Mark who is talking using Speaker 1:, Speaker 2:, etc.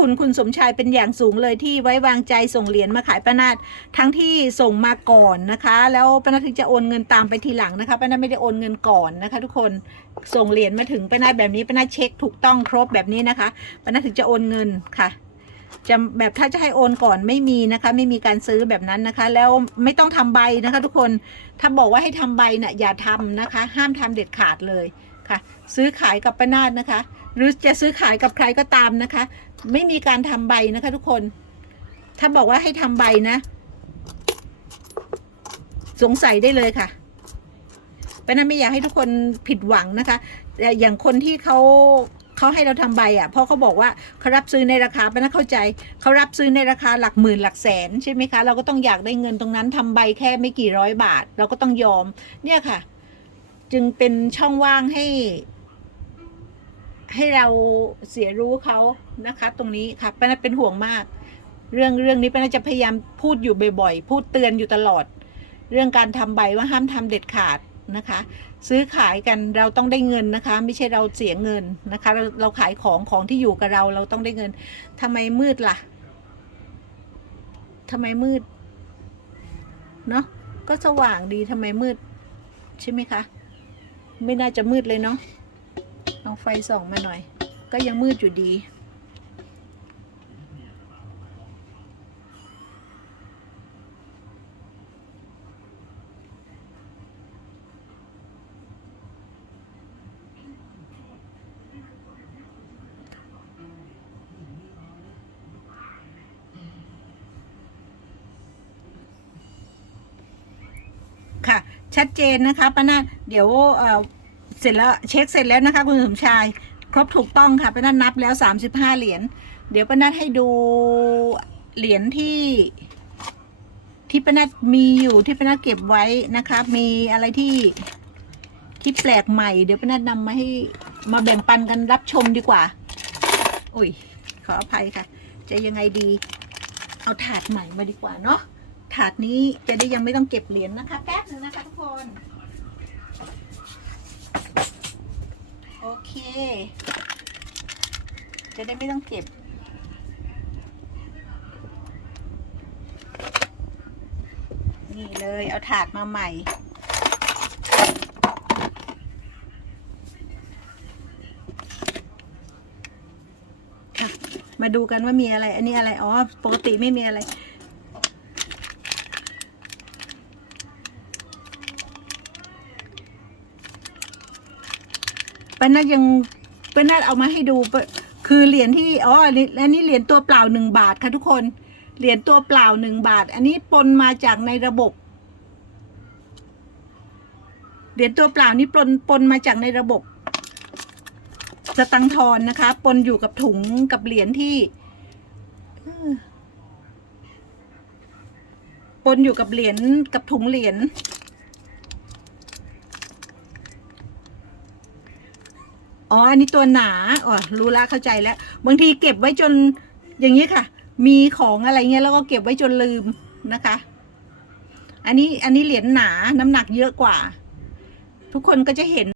Speaker 1: คุณคุณสมชายเป็นอย่างสูงเลยที่ไว้วางใจส่งเหรียญมาขายป้านาดทั้งที่ส่งมาก่อนนะคะ แล้วป้านาดถึงจะโอนเงินตามไปทีหลังนะคะป้านาดไม่ได้โอนเงินก่อนนะคะ ทุกคนส่งเหรียญมาถึงป้านาดแบบนี้ป้านาดเช็คถูกต้องครบแบบนี้นะคะป้านาดถึงจะโอนเงินค่ะจะแบบถ้าจะให้โอนก่อนไม่มีนะคะ ไม่มีการซื้อแบบนั้นนะคะ แล้วไม่ต้องทำใบนะคะ ทุกคนถ้าบอกว่าให้ทำใบน่ะอย่าทำนะคะ ห้ามทำเด็ดขาดเลย ค่ะ ซื้อขายกับป้านาดนะคะ หรือจะซื้อขายกับใครก็ตามนะคะ ไม่มีการทำใบนะคะทุกคน ถ้าบอกว่าให้ทำใบนะ สงสัยได้เลยค่ะป้านาดไม่อยากให้ทุกคนผิดหวังนะคะแต่อย่างคนที่เขาเขาให้เราทำใบอะเพราะเขาบอกว่าเขารับซื้อในราคาป้านาดเข้าใจเขารับซื้อในราคาหลักหมื่นหลักแสนใช่ไหมคะ เราก็ต้องอยากได้เงินตรงนั้นทำใบแค่ไม่กี่ร้อยบาท เราก็ต้องยอมเนี่ยค่ะ จึงเป็นช่องว่างให้ ให้เราเสียรู้เขานะคะ ตรงนี้ค่ะป้านัทเป็นห่วงมาก เรื่องเรื่องนี้ป้านัทจะพยายามพูดอยู่บ่อยๆ พูดเตือนอยู่ตลอด เรื่องการทำใบว่าห้ามทำเด็ดขาดนะคะ ซื้อขายกันเราต้องได้เงินนะคะ ไม่ใช่เราเสียเงินนะคะ เราเราขายของของที่อยู่กับเราเราต้องได้เงินทำไมมืดล่ะทำไมมืดเนาะก็สว่างดีทำไมมืด ใช่ไหมคะ ไม่น่าจะมืดเลยเนาะเอาไฟส่องมาหน่อย ก็ยังมืดอยู่ดี ค่ะ ชัดเจนนะคะป้านาเดี๋ยวเสร็จแล้วเช็คเสร็จแล้วนะคะ คุณสมชาย ครบถูกต้องค่ะป้านานับแล้วสามสิบห้าเหรียญเดี๋ยวป้านาให้ดูเหรียญที่ที่ป้านาฏมีอยู่ที่ป้านาฏเก็บไว้นะคะ มีอะไรที่ที่แปลกใหม่ เดี๋ยวป้านาฏนำมาให้มาแบ่งปันกันรับชมดีกว่า อุ้ยขออภัยค่ะ จะยังไงดี เอาถาดใหม่มาดีกว่าเนาะ ถาดนี้จะได้ยังไม่ต้องเก็บเหรียญนะคะ แป๊บหนึ่งนะคะทุกคน โอเค จะได้ไม่ต้องเก็บ นี่เลยเอาถาดมาใหม่มาดูกันว่ามีอะไร อันนี้อะไร อ๋อ ปกติไม่มีอะไร ป้านายังป้านาเอามาให้ดูคือเหรียญที่อ๋ออันนี้อันนี้เหรียญตัวเปล่าหนึ่งบาทค่ะทุกคนเหรียญตัวเปล่าหนึ่งบาท อันนี้ปนมาจากในระบบเหรียญตัวเปล่านี่ปนปนมาจากในระบบ สตังค์ทอนนะคะ ปนอยู่กับถุงกับเหรียญที่ปนอยู่กับเหรียญกับถุงเหรียญ อ๋อ อันนี้ตัวหนา อ๋อ รู้ละเข้าใจแล้ว บางทีเก็บไว้จนอย่างนี้ค่ะ มีของอะไรเงี้ยแล้วก็เก็บไว้จนลืมนะคะ อันนี้ อันนี้เหรียญหนา น้ำหนักเยอะกว่า ทุกคนก็จะเห็น